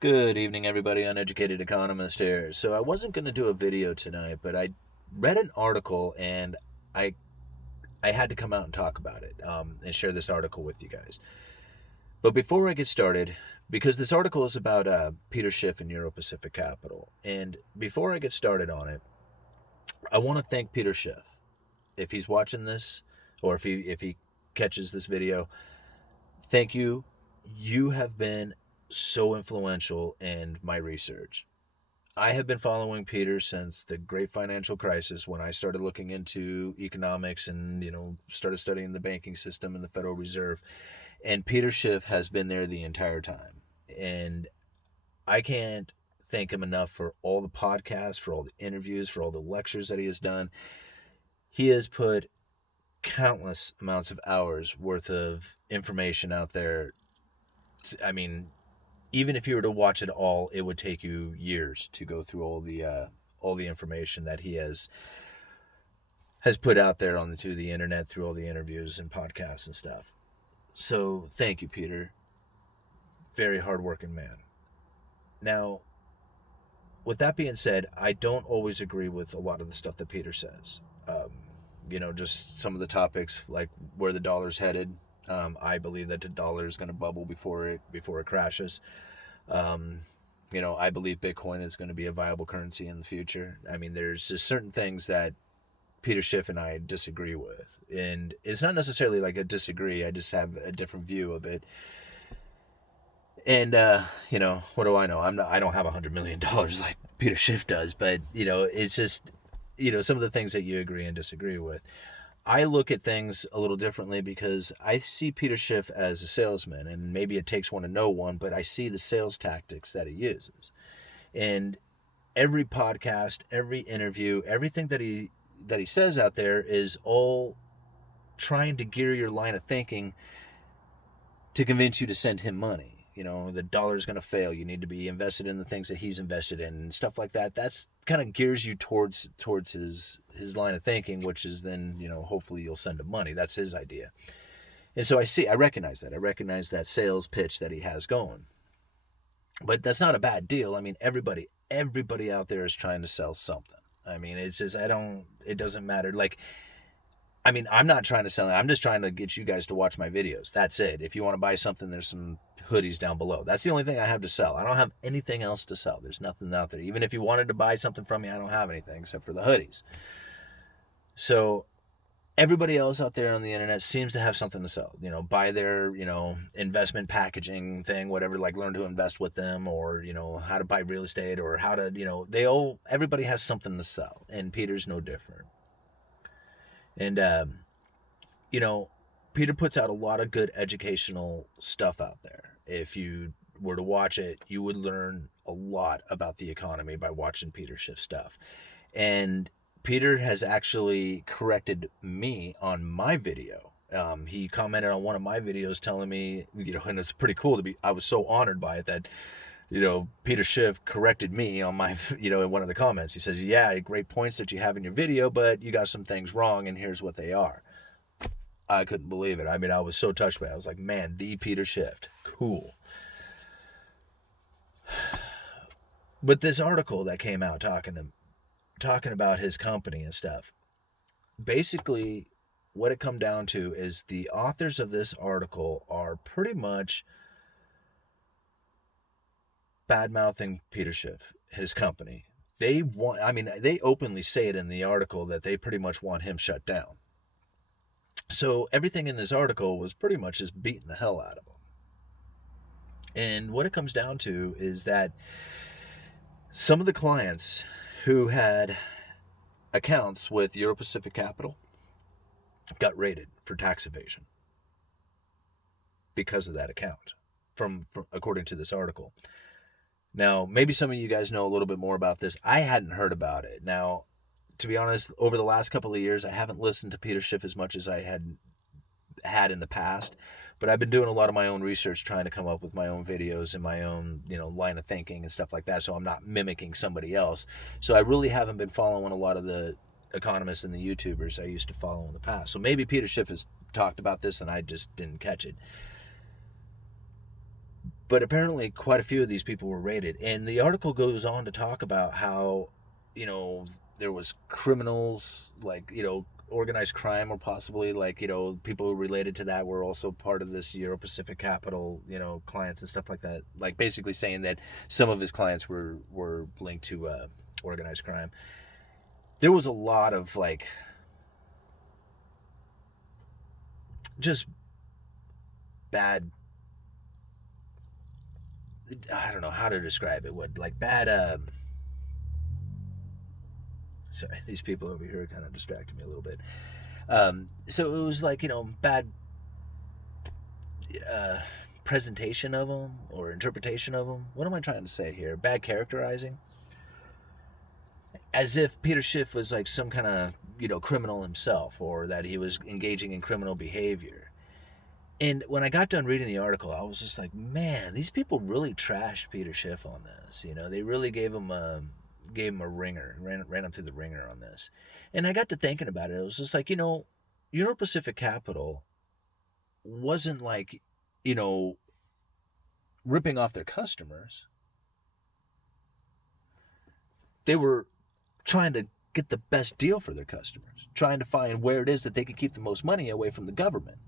Good evening, everybody. Uneducated Economist here. So I wasn't going to do a video tonight, but I read an article and I I had to come out and talk about it and share this article with you guys. But before I get started, because this article is about Peter Schiff and EuroPacific Capital, and before I get started on it, I want to thank Peter Schiff. If he's watching this, or if he catches this video, thank you. You have been so influential in my research. I have been following Peter since the great financial crisis when I started looking into economics and, started studying the banking system and the Federal Reserve. And Peter Schiff has been there the entire time. And I can't thank him enough for all the podcasts, for all the interviews, for all the lectures that he has done. He has put countless amounts of hours worth of information out there. I mean, even if you were to watch it all, it would take you years to go through all the information that he has put out there on the internet through all the interviews and podcasts and stuff. So thank you, Peter. Very hardworking man. Now, with that being said, I don't always agree with a lot of the stuff that Peter says. Just some of the topics like where the dollar's headed. I believe that the dollar is going to bubble before it crashes. I believe Bitcoin is going to be a viable currency in the future. I mean, there's just certain things that Peter Schiff and I disagree with, and it's not necessarily like a disagree. I just have a different view of it. And what do I know? I don't have $100 million like Peter Schiff does, but it's just some of the things that you agree and disagree with. I look at things a little differently because I see Peter Schiff as a salesman, and maybe it takes one to know one, but I see the sales tactics that he uses. And every podcast, every interview, everything that he says out there is all trying to gear your line of thinking to convince you to send him money. The dollar's going to fail. You need to be invested in the things that he's invested in and stuff like that. That's kind of gears you towards his line of thinking, which is then, hopefully you'll send him money. That's his idea. And so I recognize that. I recognize that sales pitch that he has going. But that's not a bad deal. I mean, everybody out there is trying to sell something. I mean, it's just, it doesn't matter. I'm not trying to sell it. I'm just trying to get you guys to watch my videos. That's it. If you want to buy something, there's some hoodies down below. That's the only thing I have to sell. I don't have anything else to sell. There's nothing out there. Even if you wanted to buy something from me, I don't have anything except for the hoodies. So everybody else out there on the internet seems to have something to sell. Buy their, investment packaging thing, whatever, like learn to invest with them, or, how to buy real estate, or how to, everybody has something to sell. And Peter's no different. And, Peter puts out a lot of good educational stuff out there. If you were to watch it, you would learn a lot about the economy by watching Peter Schiff stuff. And Peter has actually corrected me on my video. He commented on one of my videos telling me, and it's pretty cool I was so honored by it that, Peter Schiff corrected me on my, in one of the comments. He says, yeah, great points that you have in your video, but you got some things wrong, and here's what they are. I couldn't believe it. I mean, I was so touched by it. I was like, man, the Peter Schiff. Cool. But this article that came out talking about his company and stuff, basically what it come down to is the authors of this article are pretty much bad-mouthing Peter Schiff, his company. They openly say it in the article that they pretty much want him shut down. So everything in this article was pretty much just beating the hell out of him. And what it comes down to is that some of the clients who had accounts with EuroPacific Capital got raided for tax evasion because of that account, from according to this article. Now, maybe some of you guys know a little bit more about this. I hadn't heard about it. Now, to be honest, over the last couple of years, I haven't listened to Peter Schiff as much as I had in the past, but I've been doing a lot of my own research, trying to come up with my own videos and my own, line of thinking and stuff like that, so I'm not mimicking somebody else. So I really haven't been following a lot of the economists and the YouTubers I used to follow in the past. So maybe Peter Schiff has talked about this and I just didn't catch it. But apparently quite a few of these people were raided. And the article goes on to talk about how, you know, there was criminals, like, you know, organized crime, or possibly like, you know, people related to that were also part of this EuroPacific capital, you know, clients and stuff like that. Like basically saying that some of his clients were linked to organized crime. There was a lot of like just bad, I don't know how to describe it. What, like bad sorry, these people over here are kind of distracting me a little bit. So it was like, you know, bad uh, presentation of them or interpretation of them. What am I trying to say here? Bad characterizing, as if Peter Schiff was like some kind of, you know, criminal himself, or that he was engaging in criminal behavior. And when I got done reading the article, I was just like, man, these people really trashed Peter Schiff on this. You know, they really gave him a ringer, ran him through the ringer on this. And I got to thinking about it. It was just like, you know, EuroPacific Capital wasn't like, you know, ripping off their customers. They were trying to get the best deal for their customers, trying to find where it is that they could keep the most money away from the government.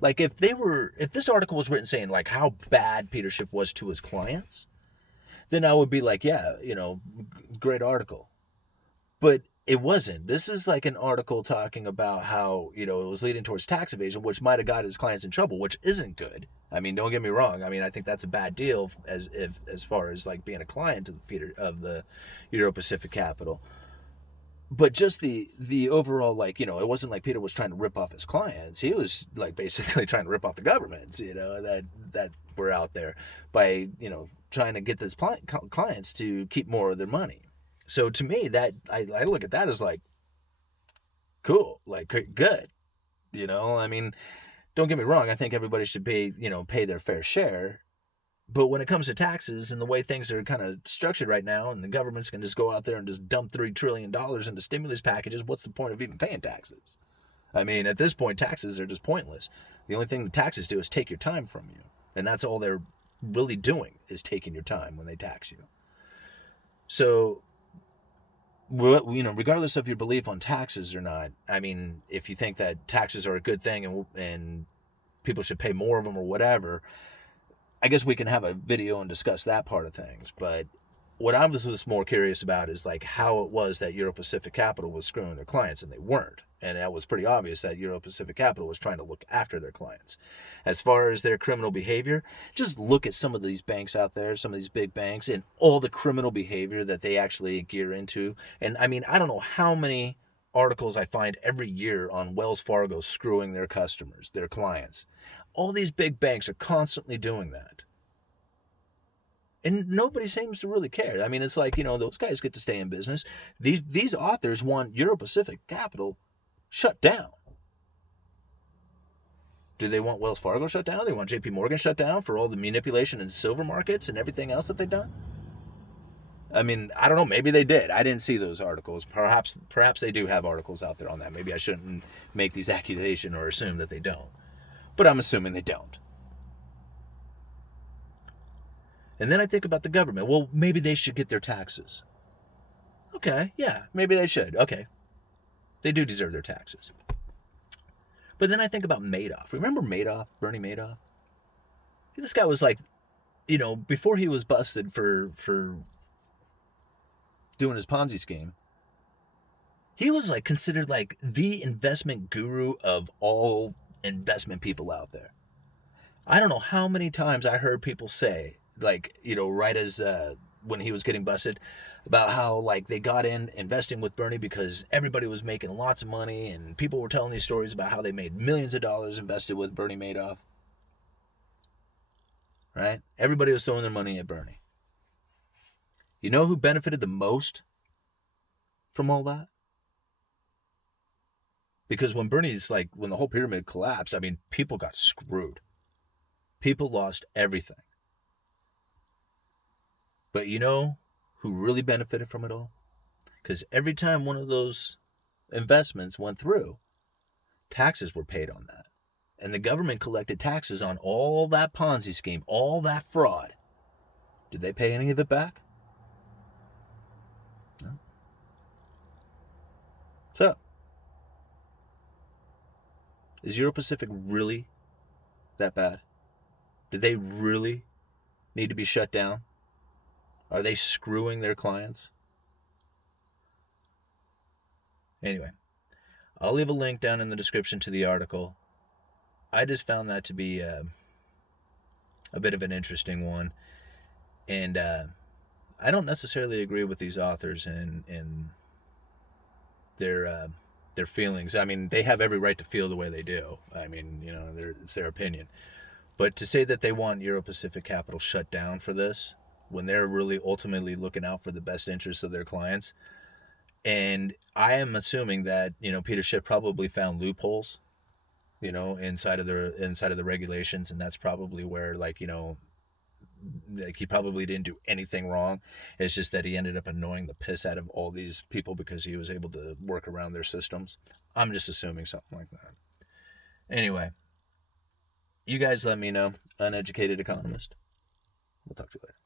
Like if this article was written saying like how bad Peter Schiff was to his clients, then I would be like, yeah, you know, great article. But it wasn't. This is like an article talking about how, you know, it was leading towards tax evasion, which might have got his clients in trouble, which isn't good. I mean, don't get me wrong. I mean, I think that's a bad deal as far as like being a client of the Euro-Pacific Capital. But just the overall, like, you know, it wasn't like Peter was trying to rip off his clients. He was like basically trying to rip off the governments, you know, that were out there by, you know, trying to get his clients to keep more of their money. So to me, that I look at that as like cool, like good, you know. I mean, don't get me wrong. I think everybody should pay their fair share. But when it comes to taxes and the way things are kind of structured right now, and the government's can just go out there and just dump $3 trillion into stimulus packages, what's the point of even paying taxes? I mean, at this point, taxes are just pointless. The only thing the taxes do is take your time from you. And that's all they're really doing, is taking your time when they tax you. So, you know, regardless of your belief on taxes or not, I mean, if you think that taxes are a good thing and people should pay more of them or whatever, I guess we can have a video and discuss that part of things. But what I was more curious about is like how it was that EuroPacific Capital was screwing their clients and they weren't. And that was pretty obvious that EuroPacific Capital was trying to look after their clients. As far as their criminal behavior, just look at some of these banks out there, some of these big banks, and all the criminal behavior that they actually gear into. And I mean, I don't know how many articles I find every year on Wells Fargo screwing their customers, their clients. All these big banks are constantly doing that. And nobody seems to really care. I mean, it's like, you know, those guys get to stay in business. These authors want EuroPacific Capital shut down. Do they want Wells Fargo shut down? They want JP Morgan shut down for all the manipulation in silver markets and everything else that they've done? I mean, I don't know. Maybe they did. I didn't see those articles. Perhaps they do have articles out there on that. Maybe I shouldn't make these accusations or assume that they don't. But I'm assuming they don't. And then I think about the government. Well, maybe they should get their taxes. Okay, yeah, maybe they should. Okay. They do deserve their taxes. But then I think about Madoff. Remember Madoff, Bernie Madoff? This guy was like, you know, before he was busted for doing his Ponzi scheme, he was like considered like the investment guru of all investment people out there. I don't know how many times I heard people say, like, you know, right as when he was getting busted, about how like they got in investing with Bernie because everybody was making lots of money, and people were telling these stories about how they made millions of dollars invested with Bernie Madoff. Right? Everybody was throwing their money at Bernie. You know who benefited the most from all that? Because when the whole pyramid collapsed, I mean, people got screwed. People lost everything. But you know who really benefited from it all? Because every time one of those investments went through, taxes were paid on that. and the government collected taxes on all that Ponzi scheme, all that fraud. Did they pay any of it back? No. So, is EuroPacific really that bad? Do they really need to be shut down? Are they screwing their clients? Anyway, I'll leave a link down in the description to the article. I just found that to be a bit of an interesting one. And I don't necessarily agree with these authors in their feelings. I mean, they have every right to feel the way they do. I mean, it's their opinion. But to say that they want EuroPacific Capital shut down for this, when they're really ultimately looking out for the best interests of their clients, and I am assuming that Peter Schiff probably found loopholes, inside of the regulations, and that's probably where he probably didn't do anything wrong. It's just that he ended up annoying the piss out of all these people because he was able to work around their systems. I'm just assuming something like that. Anyway, you guys let me know. Uneducated Economist. We'll talk to you later.